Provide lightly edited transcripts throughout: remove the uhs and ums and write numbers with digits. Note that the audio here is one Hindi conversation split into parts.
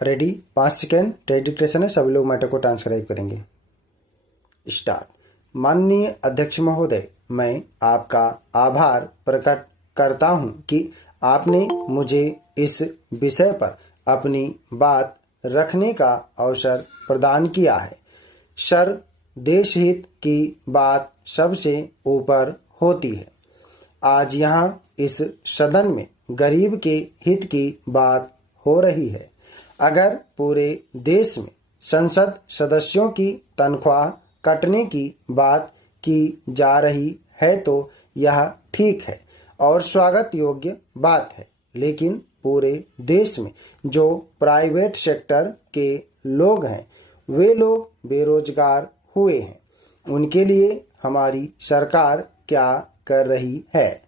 रेडी। 5 सेकेंड ट्रेड डिक्टेशन है, सभी लोग मैटर को ट्रांसक्राइब करेंगे। स्टार्ट। माननीय अध्यक्ष महोदय, मैं आपका आभार प्रकट करता हूं कि आपने मुझे इस विषय पर अपनी बात रखने का अवसर प्रदान किया है। सर, देश हित की बात सबसे ऊपर होती है। आज यहाँ इस सदन में गरीब के हित की बात हो रही है। अगर पूरे देश में संसद सदस्यों की तनख्वाह कटने की बात की जा रही है तो यह ठीक है और स्वागत योग्य बात है, लेकिन पूरे देश में जो प्राइवेट सेक्टर के लोग हैं वे लोग बेरोजगार हुए हैं। उनके लिए हमारी सरकार क्या कर रही है?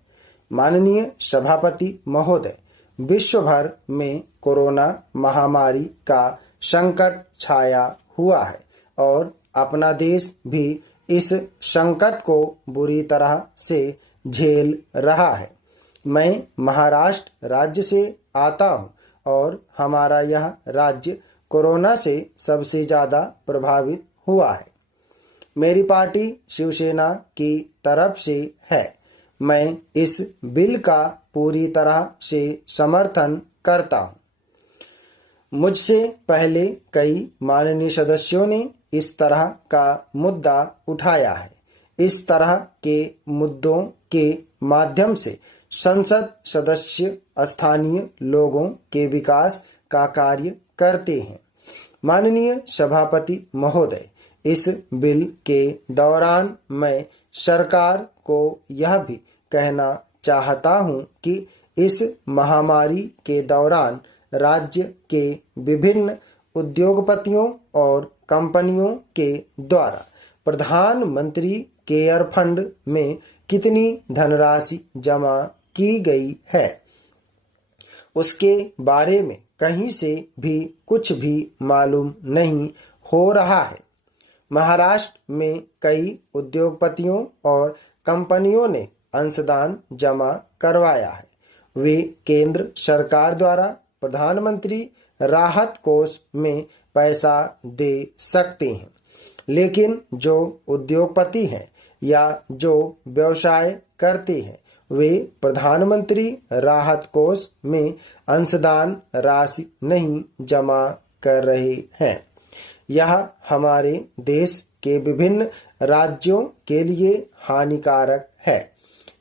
माननीय सभापति महोदय, विश्व भर में कोरोना महामारी का संकट छाया हुआ है और अपना देश भी इस संकट को बुरी तरह से झेल रहा है। मैं महाराष्ट्र राज्य से आता हूं और हमारा यह राज्य कोरोना से सबसे ज़्यादा प्रभावित हुआ है। मेरी पार्टी शिवसेना की तरफ से है। मैं इस बिल का पूरी तरह से समर्थन करता हूं। मुझसे पहले कई माननीय सदस्यों ने इस तरह का मुद्दा उठाया है। इस तरह के मुद्दों के माध्यम से संसद सदस्य स्थानीय लोगों के विकास का कार्य करते हैं। माननीय सभापति महोदय, इस बिल के दौरान मैं सरकार को यह भी कहना चाहता हूं कि इस महामारी के दौरान राज्य के विभिन्न उद्योगपतियों और कंपनियों के द्वारा प्रधानमंत्री केयर फंड में कितनी धनराशि जमा की गई है, उसके बारे में कहीं से भी कुछ भी मालूम नहीं हो रहा है। महाराष्ट्र में कई उद्योगपतियों और कंपनियों ने अंशदान जमा करवाया है। वे केंद्र सरकार द्वारा प्रधानमंत्री राहत कोष में पैसा दे सकते हैं, लेकिन जो उद्योगपति हैं या जो व्यवसाय करते हैं वे प्रधानमंत्री राहत कोष में अंशदान राशि नहीं जमा कर रहे हैं। यह हमारे देश के विभिन्न राज्यों के लिए हानिकारक है।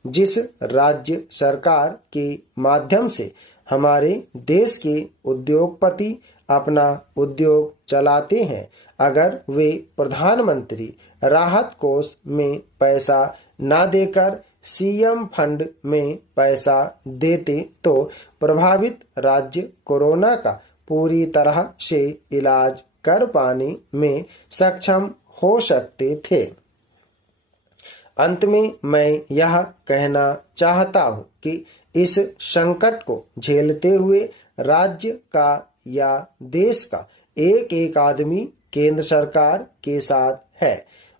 जिस राज्य सरकार के माध्यम से हमारे देश के उद्योगपति अपना उद्योग चलाते हैं, अगर वे प्रधानमंत्री राहत कोष में पैसा ना देकर सीएम फंड में पैसा देते तो प्रभावित राज्य कोरोना का पूरी तरह से इलाज कर पाने में सक्षम हो सकते थे। अंत में मैं यह कहना चाहता हूं कि इस संकट को झेलते हुए राज्य का या देश का एक एक आदमी केंद्र सरकार के साथ है।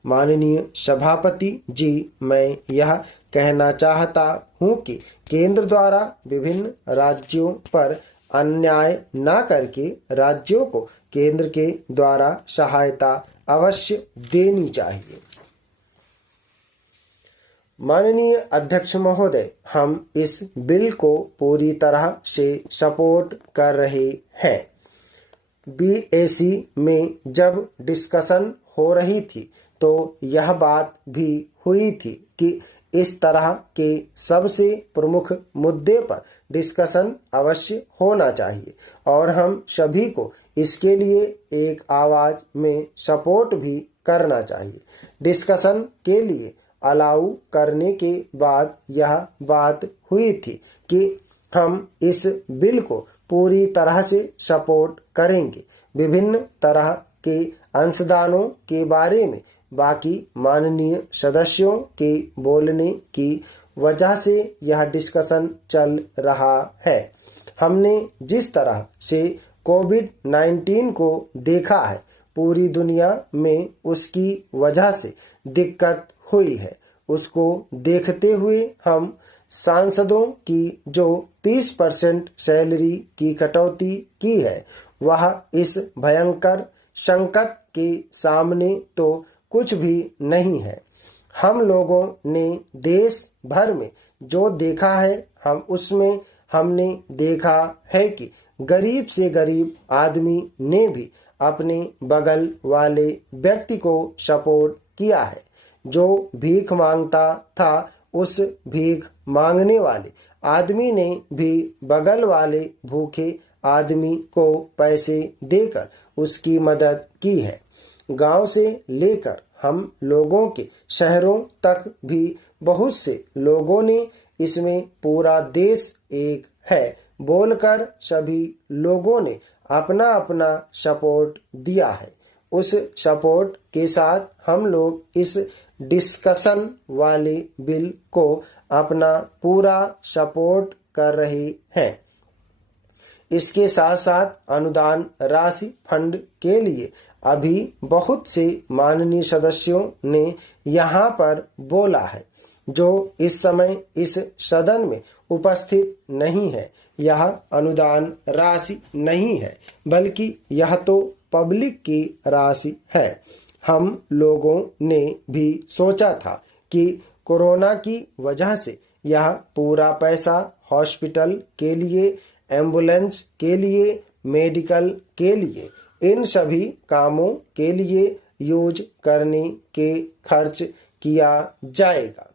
माननीय सभापति जी, मैं यह कहना चाहता हूं कि केंद्र द्वारा विभिन्न राज्यों पर अन्याय न करके राज्यों को केंद्र के द्वारा सहायता अवश्य देनी चाहिए। माननीय अध्यक्ष महोदय, हम इस बिल को पूरी तरह से सपोर्ट कर रहे हैं। बीएसी में जब डिस्कशन हो रही थी तो यह बात भी हुई थी कि इस तरह के सबसे प्रमुख मुद्दे पर डिस्कशन अवश्य होना चाहिए और हम सभी को इसके लिए एक आवाज में सपोर्ट भी करना चाहिए। डिस्कशन के लिए अलाउ करने के बाद यह बात हुई थी कि हम इस बिल को पूरी तरह से सपोर्ट करेंगे। विभिन्न तरह के अंशदानों के बारे में बाकी माननीय सदस्यों के बोलने की वजह से यह डिस्कशन चल रहा है। हमने जिस तरह से कोविड-19 को देखा है, पूरी दुनिया में उसकी वजह से दिक्कत हुई है। उसको देखते हुए हम सांसदों की जो 30% सैलरी की कटौती की है वह इस भयंकर संकट के सामने तो कुछ भी नहीं है। हम लोगों ने देश भर में जो देखा है, हमने देखा है कि गरीब से गरीब आदमी ने भी अपने बगल वाले व्यक्ति को सपोर्ट किया है। जो भीख मांगता था, उस भीख मांगने वाले आदमी ने भी बगल वाले भूखे आदमी को पैसे देकर उसकी मदद की है। गांव से लेकर हम लोगों के शहरों तक भी बहुत से लोगों ने इसमें पूरा देश एक है बोलकर सभी लोगों ने अपना अपना सपोर्ट दिया है। उस सपोर्ट के साथ हम लोग इस डिस्कशन वाले बिल को अपना पूरा सपोर्ट कर रहे हैं। इसके साथ साथ अनुदान राशि फंड के लिए अभी बहुत से माननीय सदस्यों ने यहाँ पर बोला है, जो इस समय इस सदन में उपस्थित नहीं है। यह अनुदान राशि नहीं है, बल्कि यह तो पब्लिक की राशि है। हम लोगों ने भी सोचा था कि कोरोना की वजह से यह पूरा पैसा हॉस्पिटल के लिए, एम्बुलेंस के लिए, मेडिकल के लिए, इन सभी कामों के लिए यूज करने के खर्च किया जाएगा,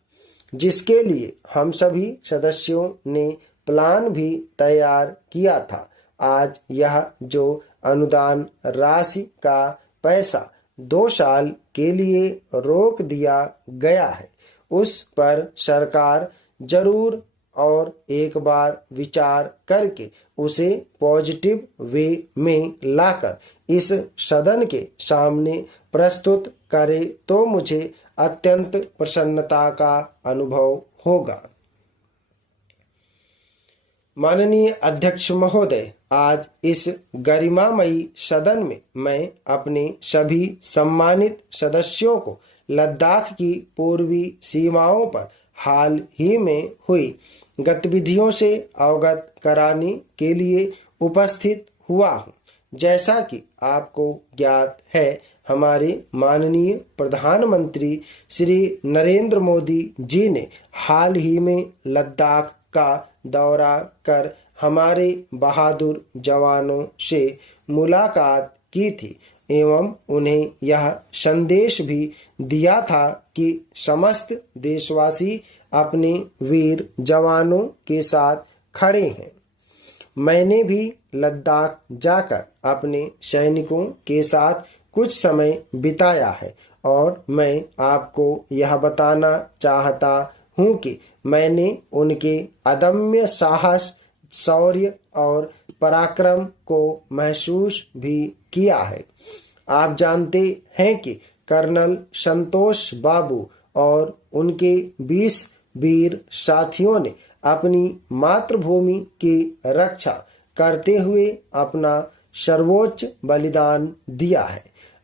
जिसके लिए हम सभी सदस्यों ने प्लान भी तैयार किया था। आज यह जो अनुदान राशि का पैसा 2 साल के लिए रोक दिया गया है, उस पर सरकार जरूर और एक बार विचार करके उसे पॉजिटिव वे में लाकर इस सदन के सामने प्रस्तुत करे तो मुझे अत्यंत प्रसन्नता का अनुभव होगा। माननीय अध्यक्ष महोदय, आज इस गरिमामयी सदन में मैं अपने सभी सम्मानित सदस्यों को लद्दाख की पूर्वी सीमाओं पर हाल ही में हुई गतिविधियों से अवगत कराने के लिए उपस्थित हुआ हूँ। जैसा कि आपको ज्ञात है, हमारे माननीय प्रधानमंत्री श्री नरेंद्र मोदी जी ने हाल ही में लद्दाख का दौरा कर हमारे बहादुर जवानों से मुलाकात की थी एवं उन्हें यह संदेश भी दिया था कि समस्त देशवासी अपने वीर जवानों के साथ खड़े हैं। मैंने भी लद्दाख जाकर अपने सैनिकों के साथ कुछ समय बिताया है और मैं आपको यह बताना चाहता हूँ कि मैंने उनके अदम्य साहस, शौर्य और पराक्रम को महसूस भी किया है। आप जानते हैं कि कर्नल संतोष बाबू और उनके 20 वीर साथियों ने अपनी मातृभूमि की रक्षा करते हुए अपना सर्वोच्च बलिदान दिया है।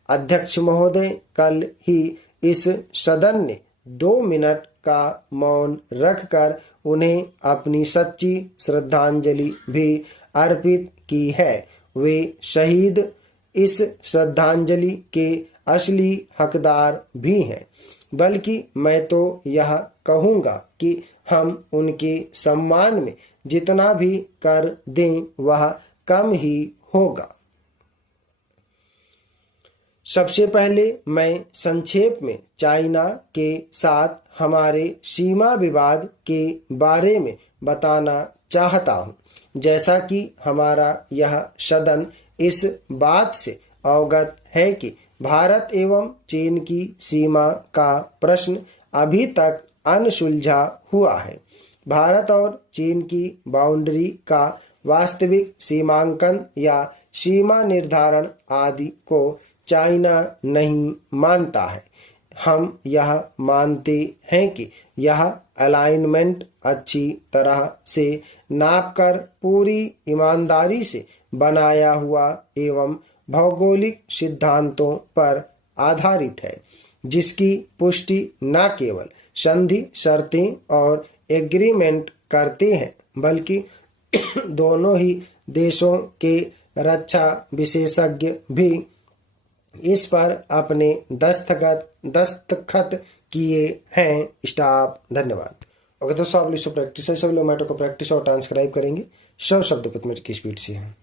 अध्यक्ष महोदय, कल ही इस सदन ने 2 मिनट का मौन रखकर उन्हें अपनी सच्ची श्रद्धांजलि भी अर्पित की है। वे शहीद इस श्रद्धांजलि के असली हकदार भी हैं, बल्कि मैं तो यह कहूँगा कि हम उनके सम्मान में जितना भी कर दें वह कम ही होगा। सबसे पहले मैं संक्षेप में चाइना के साथ हमारे सीमा विवाद के बारे में बताना चाहता हूँ। जैसा कि हमारा यह सदन इस बात से अवगत है कि भारत एवं चीन की सीमा का प्रश्न अभी तक अनसुलझा हुआ है। भारत और चीन की बाउंड्री का वास्तविक सीमांकन या सीमा निर्धारण आदि को चाइना नहीं मानता है। हम यह मानते हैं कि यह अलाइनमेंट अच्छी तरह से नापकर पूरी ईमानदारी से बनाया हुआ एवं भौगोलिक सिद्धांतों पर आधारित है, जिसकी पुष्टि न केवल संधि शर्तें और एग्रीमेंट करते हैं, बल्कि दोनों ही देशों के रक्षा विशेषज्ञ भी इस पर अपने दस्तखत किए हैं। स्टॉप। धन्यवाद। ओके दोस्तों, आप इसको प्रैक्टिस है, सभी लोग मैटर को प्रैक्टिस और ट्रांसक्राइब करेंगे। 100 शब्द प्रति मिनट की स्पीड से है।